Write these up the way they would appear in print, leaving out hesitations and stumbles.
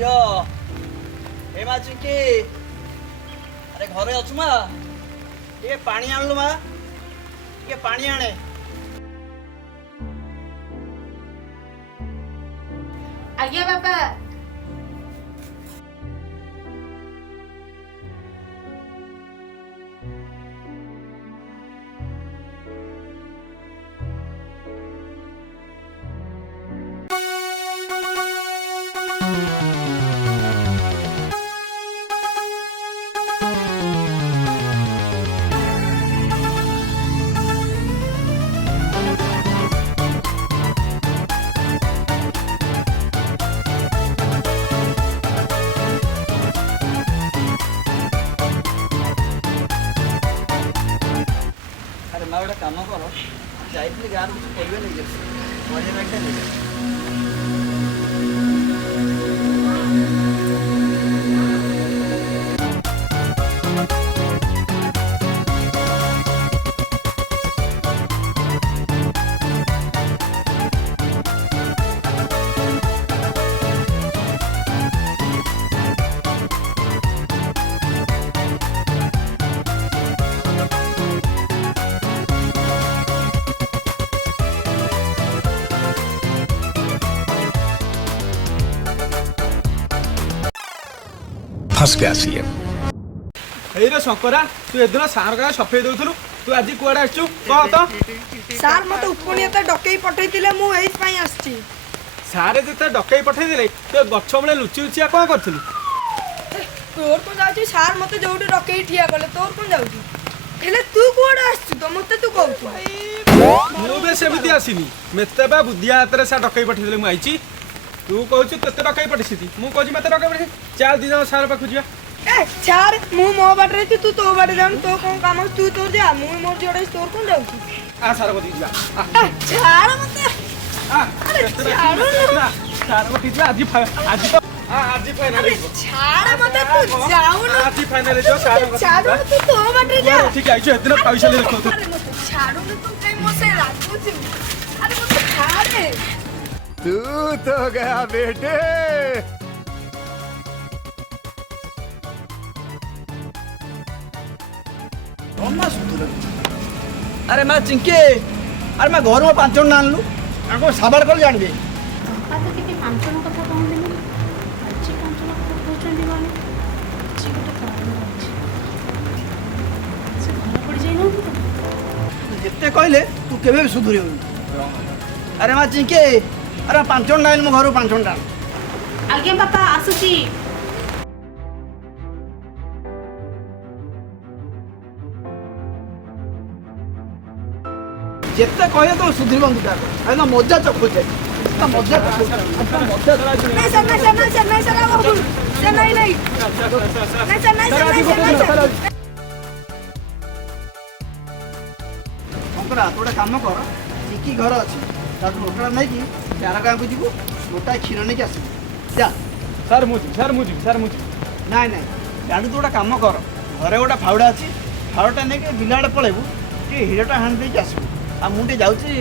झियो ए मा चिंकी अरे घरे अछु मा ये पानी आनलु मा ये पानी आने आज्ञा बाबा। गोटे कम कर जाइए गाँव कुछ परिया नहीं परिया बैगटा नहीं फंस गया सीएम। रे शंकरा तू एदिन सार का सफेई दउथलु तू आज कुआडे आछू कह तो सार मते उपनियता डकई पठैतिले मु एई पई आछी सारे जते डकई पठै दिले तो गछ बळे लुचि लुचिया कोन करथलु तोर को जाउची सार मते जोडी डकई ठिया गले तोर कोन जाउची हेले तू कुआडे आछू तो मते तू कहू मु बे सेमिति आसीनी मेते बा बुद्धिया हातरे सा डकई पठै दिले मु आइची तू कहू तते डकई पठैसी मु कहू मते डकई पठै चाल दिन सार पाखु जिया ए चार मु मो बाटरे तू तो बाटे जान तो कोन काम तू तोर जा मु मोर जोडे तोर कोन जाउची आ सार बती जिया ए चार मते अरे सार बती जिया आज तो आज फाइनल छाड़ मते तू जाऊ न आज फाइनल जो सार छाड़ तू तो बाटरे जा ठीक आइछो एदिन पैसा ले रखो तू अरे मते छाड़ू न तू कई मोसे राखू अरे मते छाड़े तू तो गया बेटे। अरे माँ चिंकी अरे मैं घर में 5 जन आनलु आपको साबाड़ कर जानबे बापा तो किती 5 जन कथा कहंदिनी आज 5 जन कथा कहउचंदी माने से गोटे कारण अछि से घर पड़ जाई न जिते कहले तू केबे भी सुधुरी अरे माँ चिंकी अरे 5 जन आइल मो घर 5 जन आज्ञा बापा आसुची जिते कहले तो सुधुरी बंधुटा अरे मजा चखुचे मजा मजा नहीं सर नहीं सर आओ सर नहीं शंकरा तू गोटे काम कर चिकी घर अच्छी तार लोटा नहीं कि प्यार गाँव को जीवु गोटा क्षीर नहीं आसबु जा सर मुझी नाई याद तू गोटे कम कर घरे गोटे फाउड़ा अच्छी फाउड़ा नहीं बिल आड़े पलैबू टे हिरोटा हाण देकी आसबू आ मुझे जाऊँगी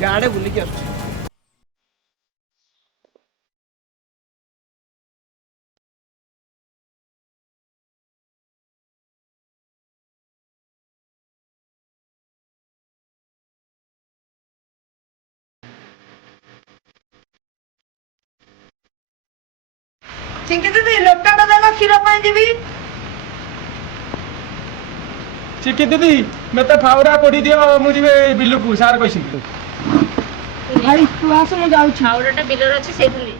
गाँ आड़े बुलिकी आसुची चिंकी दीदी लोटाटा देला क्षीर पाई देबी चिकी दीदी मते फावरा कोडी दियो मुझे बिल्लू को सार कइसिन भाई तू आस मु जाउछी फावड़ाटा बिलर अछि सेठले